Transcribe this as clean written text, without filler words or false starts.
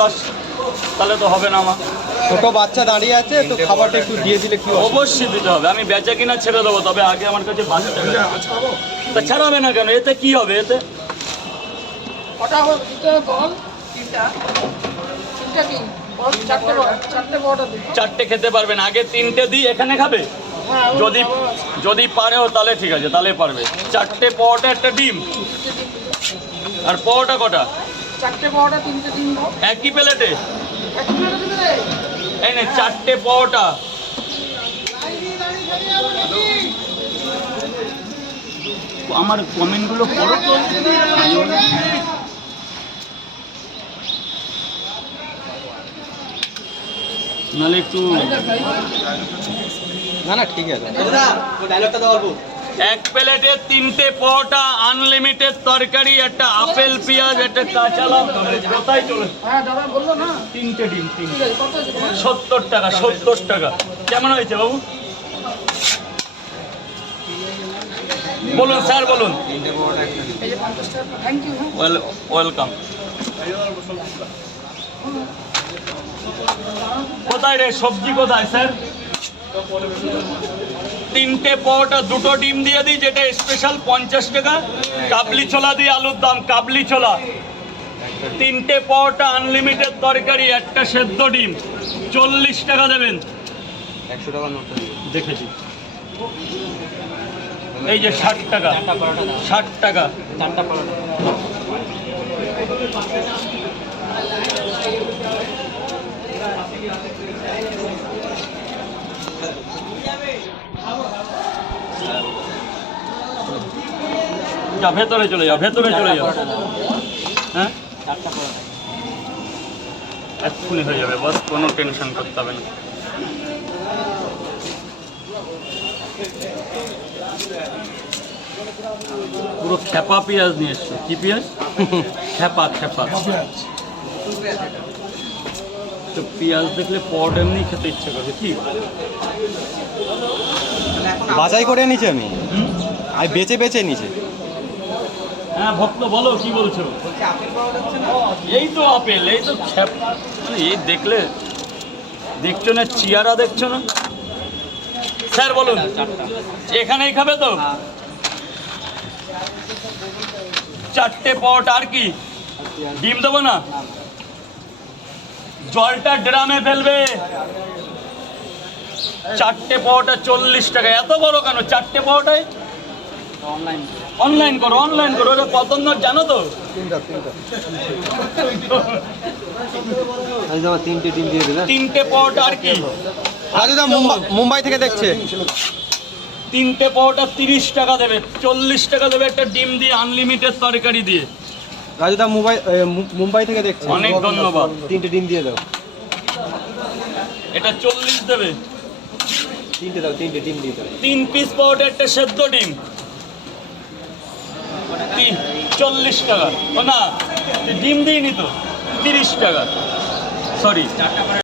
10 তাহলে তো হবে না আমার। ছোট বাচ্চা দাঁড়িয়ে আছে তো খাবারটা একটু দিয়ে দিলে কি অবশ্যই দিতে হবে, আমি বেচা কিনা ছেড়ে দেবো, তবে আগে আমার কাছে বাচ্চা তা ছাড়াবে না কেন? এতে কি হবে? এতে চারটে খেতে পারবেন, আগে 3টে দিই, এখানে খাবে যদি যদি পারেও তাহলে ঠিক আছে, তাহলে পারবে। 4টে পরোটা, একটা ডিম। আর পরোটা কটা? 4টে পরোটা 3টে ডিম দাও। একই প্লেটে? একই প্লেটে দিবে রে। এই নে 4টে পরোটা। আমার কমেন্টগুলো পড়ো তো। নাহলে একটু না ঠিক আছে ডায়লগটা দাও অল্প। এক প্লেটে 3টে পরোটা, আনলিমিটেড তরকারি, একটা আপেল পেঁয়াজ, একটা কাঁচা লঙ্কা। কোথায় চলে? হ্যাঁ দাদা বললো না। 3টে ডিম, 3। ঠিক আছে, কত আছে তোমার? 70 টাকা, 70 টাকা। কেমন হয়েছে বাবু? বলুন স্যার, বলুন। এই যে 50 টাকা। Thank you. ওয়েলকাম। কোথায় রে সবজি, কোথায় স্যার? 3টে পরোটা, 2টো ডিম দিয়ে দিই, যেটা স্পেশাল 50 টাকা। কাবলি ছোলা দিয়ে আলুর দাম, কাবলি ছোলা। 3টে পরোটা, আনলিমিটেড তরকারি, একটা সেদ্ধ ডিম, 40 টাকা দেবেন। 100 টাকা নোটটা দিও। দেখেছি, এই যে 60 টাকা, 60 টাকা। 4টা পরোটা। যা ভেতরে চলে যাও, ভেতরে চলে যাও। হ্যাঁ, 4টা পরোটা। এক্ষুনি হয়ে যাবে, বস, কোনো টেনশন করতে হবে না। পুরো খেপা পেঁয়াজ নিয়ে এসছো। কি পেঁয়াজ? খেপা খেপা। তো পেঁয়াজ দেখলে পট এমনি খেতে ইচ্ছে করবে। কি বাছাই করে নিছি আমি বেছে বেছে নিছি। হ্যাঁ ভক্ত, বলো কি বলছো? এই তো আপেল, এই তো খেপা। এই দেখলে দেখছো না, চিয়ারা দেখছো না? স্যার বলুন, এখানেই খাবে তো? 4টে পরোটা, আর কি ডিম দেবো না? জলটা ড্রামে ফেলবে। 4টে পরোটা 40 টাকা। এত বড় কেন? 4টে পরোটায় অনলাইন করো, অনলাইন করো। ওটা কত জানো তো? 3টে ডিম দিয়ে দিলে। 3টে পরোটা, আর কি? রাজুদা মুম্বাই থেকে দেখছে। 3টে পরোটা 30 টাকা দেবে, 40 টাকা দেবে একটা ডিম দিয়ে, আনলিমিটেড তরকারি দিয়ে। রাজুদা মুম্বাই থেকে দেখছে। অনেক ধন্যবাদ। 3টে ডিম দিয়ে দাও। এটা 40 দেবে। 3টে দাও, 3টে ডিম দিয়ে দাও। 3 পিস পরোটা, একটা সেদ্ধ ডিম, 40 টাকা। ও না, ডিম দিইনি তো, 30 টাকা। সরি।